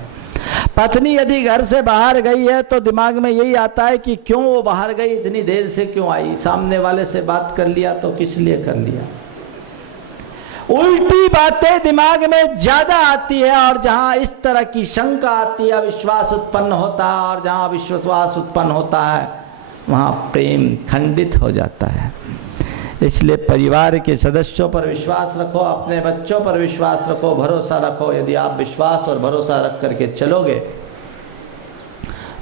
पत्नी यदि घर से बाहर गई है तो दिमाग में यही आता है कि क्यों वो बाहर गई, इतनी देर से क्यों आई, सामने वाले से बात कर लिया तो किस लिए कर लिया। उल्टी बातें दिमाग में ज्यादा आती है, और जहां इस तरह की शंका आती है अविश्वास उत्पन्न होता है, और जहां अविश्वास उत्पन्न होता है वहां प्रेम खंडित हो जाता है। इसलिए परिवार के सदस्यों पर विश्वास रखो, अपने बच्चों पर विश्वास रखो, भरोसा रखो। यदि आप विश्वास और भरोसा रख करके चलोगे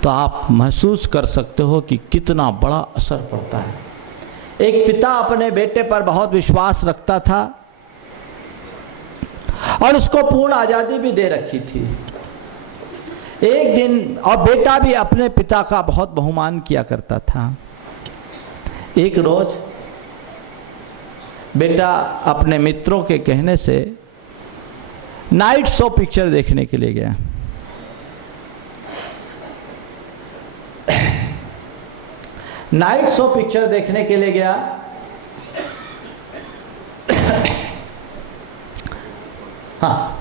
तो आप महसूस कर सकते हो कि कितना बड़ा असर पड़ता है। एक पिता अपने बेटे पर बहुत विश्वास रखता था और उसको पूर्ण आजादी भी दे रखी थी। एक दिन, और बेटा भी अपने पिता का बहुत बहुमान किया करता था। एक रोज बेटा अपने मित्रों के कहने से नाइट शो पिक्चर देखने के लिए गया। नाइट शो पिक्चर देखने के लिए गया। हाँ,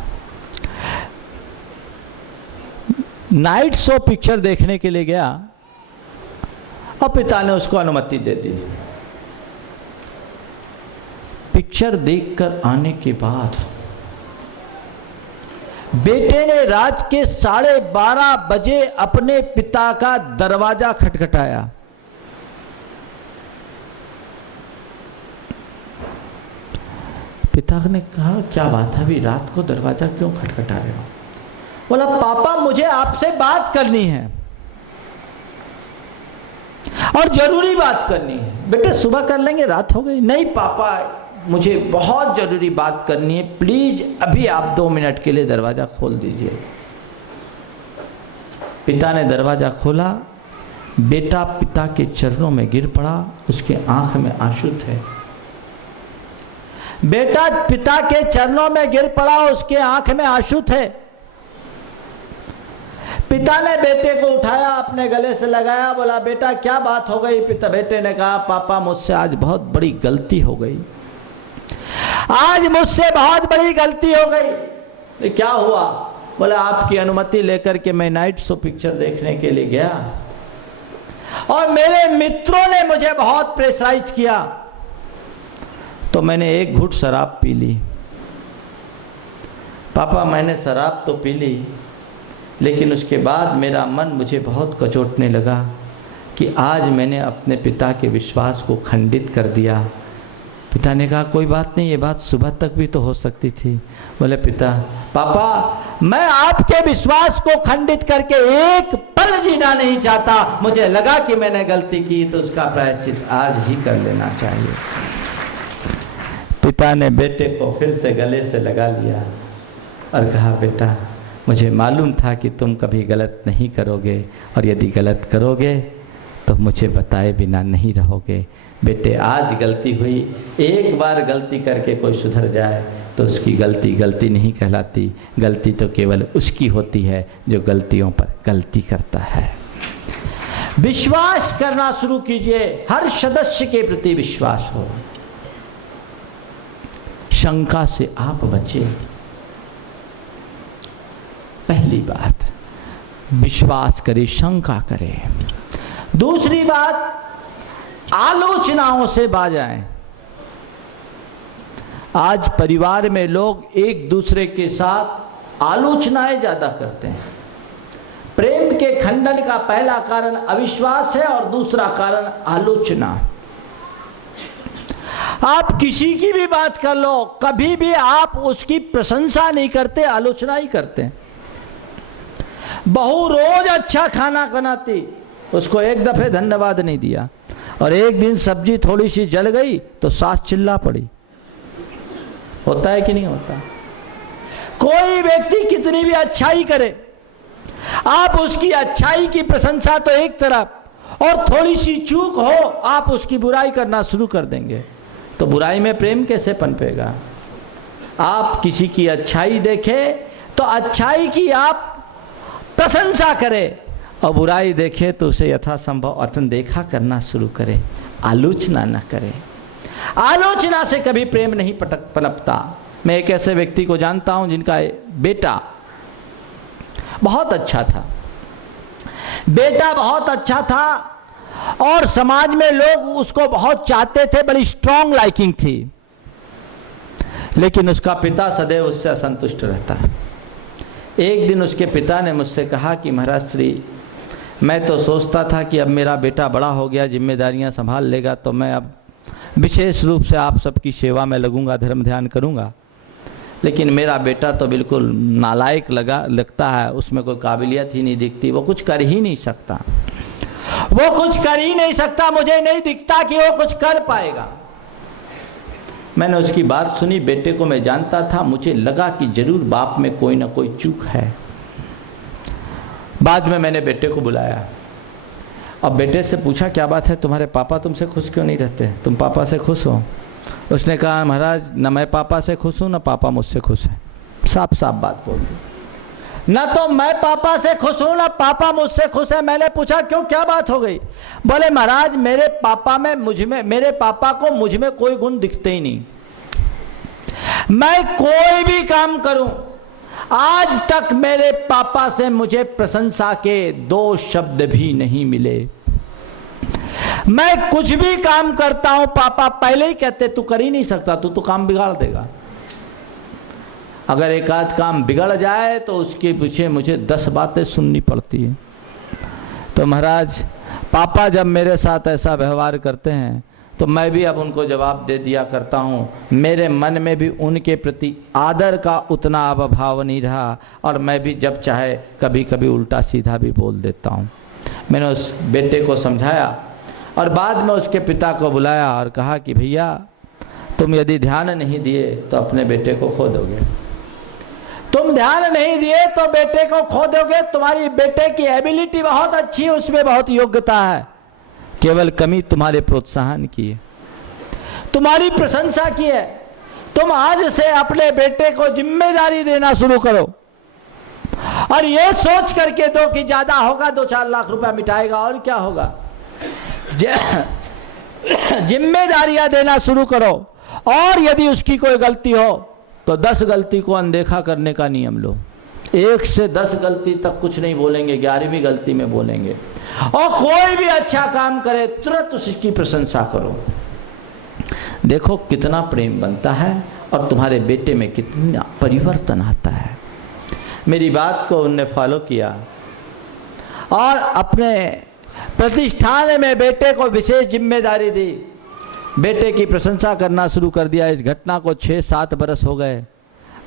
नाइट शो पिक्चर देखने के लिए गया और पिता ने उसको अनुमति दे दी। पिक्चर देखकर आने के बाद बेटे ने रात के 12:30 बजे अपने पिता का दरवाजा खटखटाया। पिता ने कहा, क्या बात है, अभी रात को दरवाजा क्यों खटखटा रहे हो? बोला, पापा मुझे आपसे बात करनी है और जरूरी बात करनी है। बेटे सुबह कर लेंगे, रात हो गई। नहीं पापा, मुझे बहुत जरूरी बात करनी है, प्लीज अभी आप 2 मिनट के लिए दरवाजा खोल दीजिए। पिता ने दरवाजा खोला। बेटा पिता के चरणों में गिर पड़ा, उसके आंख में आंसू थे। बेटा पिता के चरणों में गिर पड़ा, उसके आंख में आंसू थे। पिता ने बेटे को उठाया, अपने गले से लगाया, बोला, बेटा क्या बात हो गई? बेटे ने कहा, पापा मुझसे आज बहुत बड़ी गलती हो गई, आज मुझसे बहुत बड़ी गलती हो गई। क्या हुआ? बोला, आपकी अनुमति लेकर के मैं नाइट शो पिक्चर देखने के लिए गया और मेरे मित्रों ने मुझे बहुत प्रेशराइज किया, तो मैंने एक घूंट शराब पी ली। पापा मैंने शराब तो पी ली, लेकिन उसके बाद मेरा मन मुझे बहुत कचोटने लगा कि आज मैंने अपने पिता के विश्वास को खंडित कर दिया। पिता ने कहा, कोई बात नहीं, ये बात सुबह तक भी तो हो सकती थी। बोले पापा मैं आपके विश्वास को खंडित करके एक पल जीना नहीं चाहता। मुझे लगा कि मैंने गलती की तो उसका प्रायश्चित आज ही कर लेना चाहिए। पिता ने बेटे को फिर से गले से लगा लिया और कहा, बेटा मुझे मालूम था कि तुम कभी गलत नहीं करोगे, और यदि गलत करोगे तो मुझे बताए बिना नहीं रहोगे। बेटे आज गलती हुई, एक बार गलती करके कोई सुधर जाए तो उसकी गलती गलती नहीं कहलाती। गलती तो केवल उसकी होती है जो गलतियों पर गलती करता है। विश्वास करना शुरू कीजिए, हर सदस्य के प्रति विश्वास हो। शंका से आप बचे। पहली बात, विश्वास करें, शंका करें। दूसरी बात, आलोचनाओं से बाजाएं। आज परिवार में लोग एक दूसरे के साथ आलोचनाएं ज्यादा करते हैं। प्रेम के खंडन का पहला कारण अविश्वास है और दूसरा कारण आलोचना। आप किसी की भी बात कर लो, कभी भी आप उसकी प्रशंसा नहीं करते, आलोचना ही करते हैं। बहू रोज अच्छा खाना बनाती, उसको एक दफे धन्यवाद नहीं दिया, और एक दिन सब्जी थोड़ी सी जल गई तो सास चिल्ला पड़ी। होता है कि नहीं होता? कोई व्यक्ति कितनी भी अच्छाई करे, आप उसकी अच्छाई की प्रशंसा तो एक तरफ, और थोड़ी सी चूक हो आप उसकी बुराई करना शुरू कर देंगे, तो बुराई में प्रेम कैसे पनपेगा? आप किसी की अच्छाई देखें तो अच्छाई की आप प्रशंसा करें, और बुराई देखे तो उसे यथासंभव अनदेखा करना शुरू करें, आलोचना न करें। आलोचना से कभी प्रेम नहीं पनपता। मैं एक ऐसे व्यक्ति को जानता हूं जिनका बेटा बहुत अच्छा था, बेटा बहुत अच्छा था और समाज में लोग उसको बहुत चाहते थे, बड़ी स्ट्रांग लाइकिंग थी, लेकिन उसका पिता सदैव उससे असंतुष्ट रहता है। एक दिन उसके पिता ने मुझसे कहा कि महाराज श्री, मैं तो सोचता था कि अब मेरा बेटा बड़ा हो गया, जिम्मेदारियां संभाल लेगा, तो मैं अब विशेष रूप से आप सबकी सेवा में लगूंगा, धर्म ध्यान करूंगा, लेकिन मेरा बेटा तो बिल्कुल नालायक लगता है, उसमें कोई काबिलियत ही नहीं दिखती, वो कुछ कर ही नहीं सकता, वो कुछ कर ही नहीं सकता, मुझे नहीं दिखता कि वो कुछ कर पाएगा। मैंने उसकी बात सुनी, बेटे को मैं जानता था, मुझे लगा कि जरूर बाप में कोई ना कोई चूक है। बाद में मैंने बेटे को बुलाया और बेटे से पूछा, क्या बात है, तुम्हारे पापा तुमसे खुश क्यों नहीं रहते, तुम पापा से खुश हो? उसने कहा, महाराज न मैं पापा से खुश हूं, न पापा मुझसे खुश है। साफ साफ बात बोल दी, न तो मैं पापा से खुश हूं, न पापा मुझसे खुश है। मैंने पूछा, क्यों, क्या बात हो गई? बोले, महाराज मेरे पापा में, मेरे पापा को मुझ में कोई गुण दिखते ही नहीं। मैं कोई भी काम करूं, आज तक मेरे पापा से मुझे प्रशंसा के 2 शब्द भी नहीं मिले। मैं कुछ भी काम करता हूं, पापा पहले ही कहते, तू कर ही नहीं सकता, तू तो काम बिगाड़ देगा। अगर एक आध काम बिगड़ जाए तो उसके पीछे मुझे 10 बातें सुननी पड़ती है। तो महाराज पापा जब मेरे साथ ऐसा व्यवहार करते हैं तो मैं भी अब उनको जवाब दे दिया करता हूँ। मेरे मन में भी उनके प्रति आदर का उतना अभाव नहीं रहा और मैं भी जब चाहे कभी कभी उल्टा सीधा भी बोल देता हूँ। मैंने उस बेटे को समझाया और बाद में उसके पिता को बुलाया और कहा कि भैया, तुम यदि ध्यान नहीं दिए तो अपने बेटे को खो दोगे, तुम ध्यान नहीं दिए तो बेटे को खो दोगे। तुम्हारी बेटे की एबिलिटी बहुत अच्छी है, उसमें बहुत योग्यता है, केवल कमी तुम्हारे प्रोत्साहन की है, तुम्हारी प्रशंसा की है। तुम आज से अपने बेटे को जिम्मेदारी देना शुरू करो और ये सोच करके दो कि ज्यादा होगा 2-4 लाख रुपया मिटाएगा और क्या होगा। जिम्मेदारियां देना शुरू करो और यदि उसकी कोई गलती हो तो 10 गलती को अनदेखा करने का नियम लो। 1 से 10 गलती तक कुछ नहीं बोलेंगे, 11वीं गलती में बोलेंगे। और कोई भी अच्छा काम करे तुरंत उसकी प्रशंसा करो। देखो कितना प्रेम बनता है और तुम्हारे बेटे में कितना परिवर्तन आता है। मेरी बात को उनने फॉलो किया और अपने प्रतिष्ठान में बेटे को विशेष जिम्मेदारी दी, बेटे की प्रशंसा करना शुरू कर दिया। इस घटना को 6-7 बरस हो गए।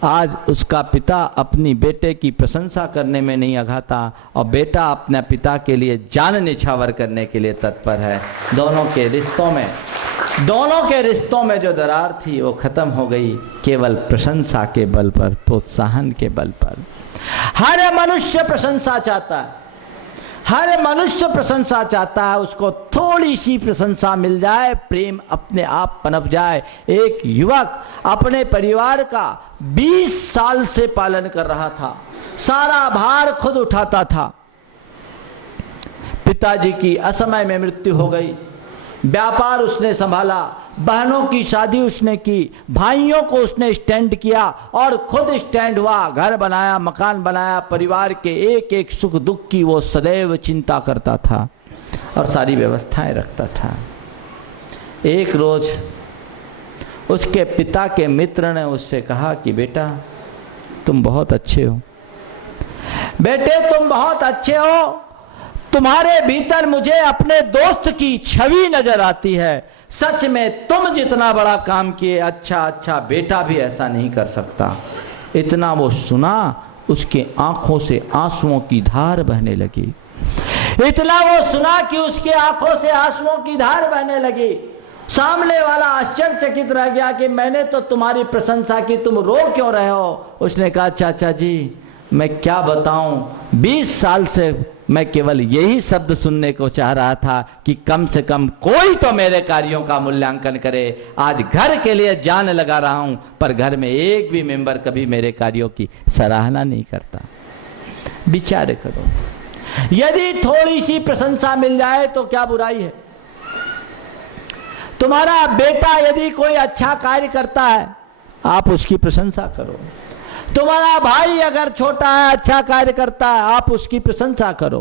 आज उसका पिता अपनी बेटे की प्रशंसा करने में नहीं अघाता और बेटा अपने पिता के लिए जान निछावर करने के लिए तत्पर है। दोनों के रिश्तों में जो दरार थी वो खत्म हो गई, केवल प्रशंसा के बल पर, प्रोत्साहन के बल पर। हर मनुष्य प्रशंसा चाहता है, हर मनुष्य प्रशंसा चाहता है, उसको थोड़ी सी प्रशंसा मिल जाए, प्रेम अपने आप पनप जाए। एक युवक अपने परिवार का 20 साल से पालन कर रहा था, सारा भार खुद उठाता था। पिताजी की असमय में मृत्यु हो गई, व्यापार उसने संभाला, बहनों की शादी उसने की, भाइयों को उसने स्टैंड किया और खुद स्टैंड हुआ, घर बनाया, मकान बनाया। परिवार के एक एक सुख दुख की वो सदैव चिंता करता था और सारी व्यवस्थाएं रखता था। एक रोज उसके पिता के मित्र ने उससे कहा कि बेटा तुम बहुत अच्छे हो, बेटे तुम बहुत अच्छे हो, तुम्हारे भीतर मुझे अपने दोस्त की छवि नजर आती है। सच में तुम जितना बड़ा काम किए, अच्छा बेटा भी ऐसा नहीं कर सकता। इतना वो सुना, उसके आंखों से आंसुओं की धार बहने लगी। इतना वो सुना कि उसके आंखों से आंसुओं की धार बहने लगी। सामने वाला आश्चर्यचकित रह गया कि मैंने तो तुम्हारी प्रशंसा की, तुम रो क्यों रहे हो? उसने कहा चाचा जी मैं क्या बताऊं, 20 साल से मैं केवल यही शब्द सुनने को चाह रहा था कि कम से कम कोई तो मेरे कार्यों का मूल्यांकन करे। आज घर के लिए जान लगा रहा हूं पर घर में एक भी मेंबर कभी मेरे कार्यों की सराहना नहीं करता। विचार करो, यदि थोड़ी सी प्रशंसा मिल जाए तो क्या बुराई है? तुम्हारा बेटा यदि कोई अच्छा कार्य करता है, आप उसकी प्रशंसा करो। तुम्हारा भाई अगर छोटा है, अच्छा कार्य करता है, आप उसकी प्रशंसा करो।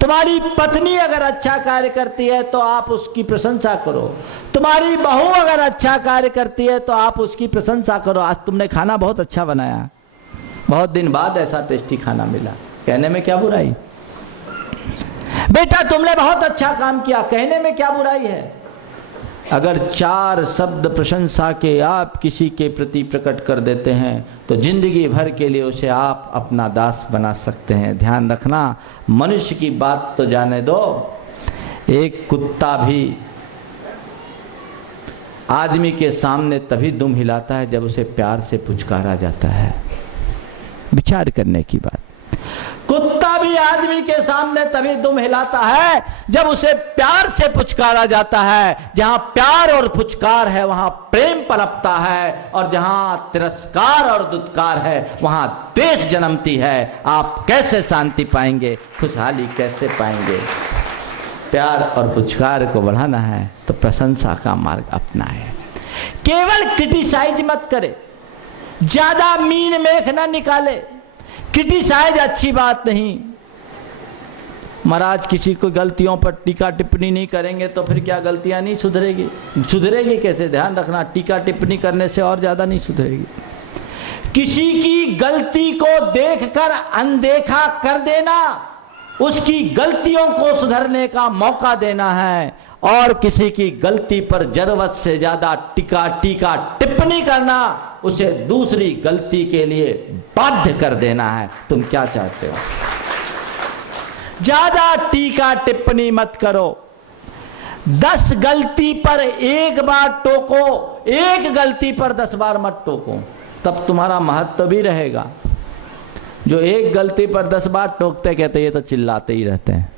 तुम्हारी पत्नी अगर अच्छा कार्य करती है तो आप उसकी प्रशंसा करो। तुम्हारी बहू अगर अच्छा कार्य करती है तो आप उसकी प्रशंसा करो। आज तुमने खाना बहुत अच्छा बनाया, बहुत दिन बाद ऐसा टेस्टी खाना मिला, कहने में क्या बुराई। बेटा तुमने बहुत अच्छा काम किया, कहने में क्या बुराई है। अगर 4 शब्द प्रशंसा के आप किसी के प्रति प्रकट कर देते हैं तो जिंदगी भर के लिए उसे आप अपना दास बना सकते हैं। ध्यान रखना, मनुष्य की बात तो जाने दो, एक कुत्ता भी आदमी के सामने तभी दुम हिलाता है जब उसे प्यार से पुचकारा जाता है। विचार करने की बात। कुत्ता भी आदमी के सामने तभी दुम हिलाता है जब उसे प्यार से पुचकारा जाता है। जहां प्यार और पुचकार है वहां प्रेम पनपता है, और जहां तिरस्कार और दुत्कार है वहां द्वेष जन्मती है। आप कैसे शांति पाएंगे, खुशहाली कैसे पाएंगे। प्यार और पुचकार को बढ़ाना है तो प्रशंसा का मार्ग अपनाएं। केवल क्रिटिसाइज मत करे, ज्यादा मीन मेख ना निकाले। क्रिटिसाइज अच्छी बात नहीं। महाराज किसी को गलतियों पर टीका टिप्पणी नहीं करेंगे तो फिर क्या गलतियां नहीं सुधरेगी। सुधरेगी कैसे, ध्यान रखना, टीका टिप्पणी करने से और ज्यादा नहीं सुधरेगी। किसी की गलती को देखकर अनदेखा कर देना, उसकी गलतियों को सुधरने का मौका देना है, और किसी की गलती पर जरूरत से ज्यादा टीका टिप्पणी करना, उसे दूसरी गलती के लिए बाध्य कर देना है। तुम क्या चाहते हो। ज्यादा टीका टिप्पणी मत करो। 10 गलती पर एक बार टोको, एक गलती पर 10 बार मत टोको, तब तुम्हारा महत्व भी रहेगा। जो एक गलती पर 10 बार टोकते कहते ये तो चिल्लाते ही रहते हैं,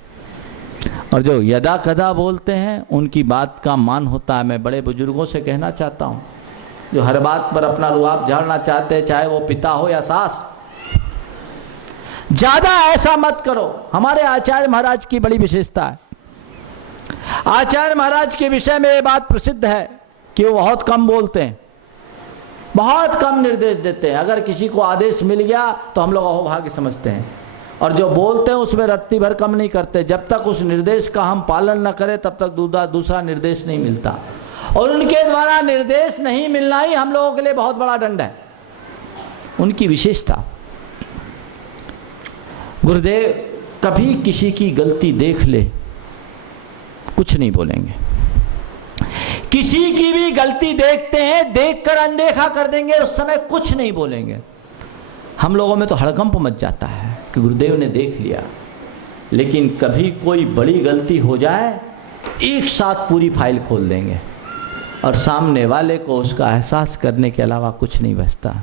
और जो यदा कदा बोलते हैं उनकी बात का मान होता है। मैं बड़े बुजुर्गों से कहना चाहता हूं, जो हर बात पर अपना रुआब झाड़ना चाहते हैं, चाहे वो पिता हो या सास, ज्यादा ऐसा मत करो। हमारे आचार्य महाराज की बड़ी विशेषता है। आचार्य महाराज के विषय में ये बात प्रसिद्ध है कि वो बहुत कम बोलते हैं, बहुत कम निर्देश देते हैं। अगर किसी को आदेश मिल गया तो हम लोग अहोभाग्य समझते हैं, और जो बोलते हैं उसमें रत्ती भर कम नहीं करते। जब तक उस निर्देश का हम पालन न करें तब तक दूसरा निर्देश नहीं मिलता, और उनके द्वारा निर्देश नहीं मिलना ही हम लोगों के लिए बहुत बड़ा दंड है। उनकी विशेषता, गुरुदेव कभी किसी की गलती देख ले कुछ नहीं बोलेंगे। किसी की भी गलती देखते हैं, देखकर अनदेखा कर देंगे, उस समय कुछ नहीं बोलेंगे। हम लोगों में तो हड़कंप मच जाता है कि गुरुदेव ने देख लिया, लेकिन कभी कोई बड़ी गलती हो जाए तो एक साथ पूरी फाइल खोल देंगे, और सामने वाले को उसका एहसास करने के अलावा कुछ नहीं बचता।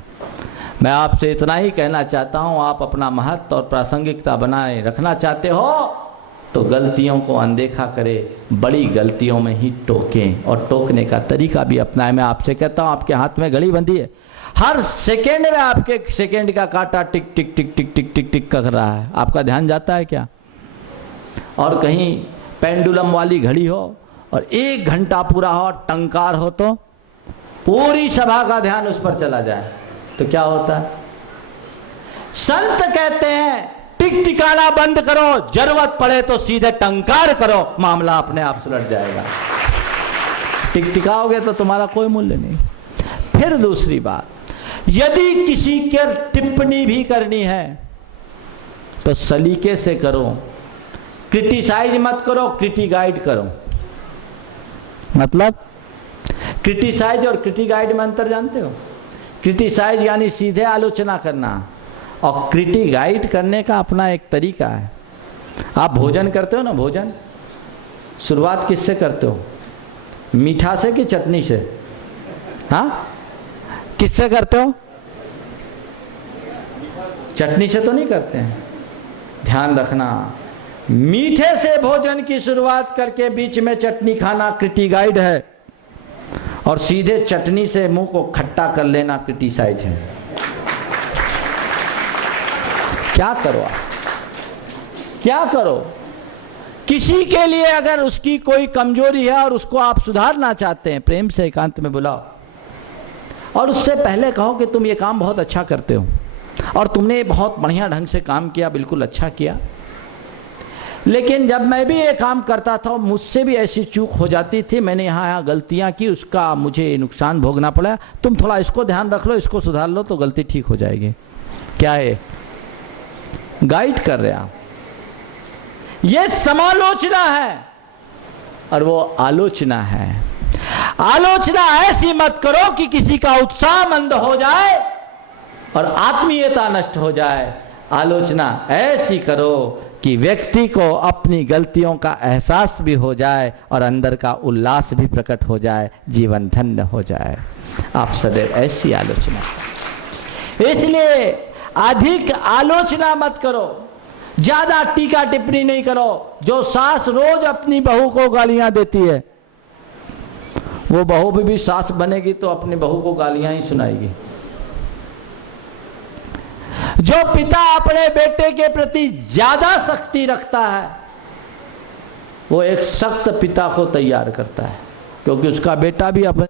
मैं आपसे इतना ही कहना चाहता हूँ, आप अपना महत्व और प्रासंगिकता बनाए रखना चाहते हो तो गलतियों को अनदेखा करें, बड़ी गलतियों में ही टोकें, और टोकने का तरीका भी अपनाएं। मैं आपसे कहता हूँ, आपके हाथ में घड़ी बंधी है, हर सेकेंड में आपके सेकेंड का कांटा टिक टिक टिक टिक टिक टिक टिक कर रहा है। आपका ध्यान जाता है क्या? और कहीं पेंडुलम वाली घड़ी हो और 1 घंटा पूरा हो, टंकार हो, तो पूरी सभा का ध्यान उस पर चला जाए तो क्या होता है? संत कहते हैं टिक टिकाना बंद करो, जरूरत पड़े तो सीधे टंकार करो, मामला अपने आप सुलझ जाएगा। टिक टिकाओगे तो तुम्हारा कोई मूल्य नहीं। फिर दूसरी बात, यदि किसी के टिप्पणी भी करनी है तो सलीके से करो, क्रिटिसाइज मत करो, क्रिटिगाइड करो। मतलब क्रिटिसाइज और क्रिटिगाइड में अंतर जानते हो? क्रिटिसाइज यानी सीधे आलोचना करना, और क्रिटिगाइड करने का अपना एक तरीका है। आप भोजन करते हो ना, भोजन शुरुआत किससे करते हो? मीठा से कि चटनी से? हाँ, किससे करते हो? चटनी से तो नहीं करते हैं। ध्यान रखना, मीठे से भोजन की शुरुआत करके बीच में चटनी खाना क्रिटिगाइड है, और सीधे चटनी से मुंह को खट्टा कर लेना क्रिटिसाइज है। क्या करो आप? क्या करो? किसी के लिए अगर उसकी कोई कमजोरी है और उसको आप सुधारना चाहते हैं, प्रेम से एकांत में बुलाओ और उससे पहले कहो कि तुम ये काम बहुत अच्छा करते हो और तुमने बहुत बढ़िया ढंग से काम किया, बिल्कुल अच्छा किया, लेकिन जब मैं भी ये काम करता था मुझसे भी ऐसी चूक हो जाती थी, मैंने यहाँ गलतियाँ की, उसका मुझे नुकसान भोगना पड़ा, तुम थोड़ा इसको ध्यान रख लो, इसको सुधार लो तो गलती ठीक हो जाएगी। क्या है? गाइड कर रहे आप। ये समालोचना है और वो आलोचना है। आलोचना ऐसी मत करो कि किसी का उत्साह मंद हो जाए और आत्मीयता नष्ट हो जाए। आलोचना ऐसी करो कि व्यक्ति को अपनी गलतियों का एहसास भी हो जाए और अंदर का उल्लास भी प्रकट हो जाए, जीवन धन्य हो जाए। आप सदैव ऐसी आलोचना करें। इसलिए अधिक आलोचना मत करो, ज्यादा टीका टिप्पणी नहीं करो। जो सास रोज अपनी बहू को गालियां देती है, वो बहू भी सास बनेगी तो अपनी बहू को गालियां ही सुनाएगी। जो पिता अपने बेटे के प्रति ज्यादा सख्ती रखता है, वो एक सख्त पिता को तैयार करता है, क्योंकि उसका बेटा भी अपने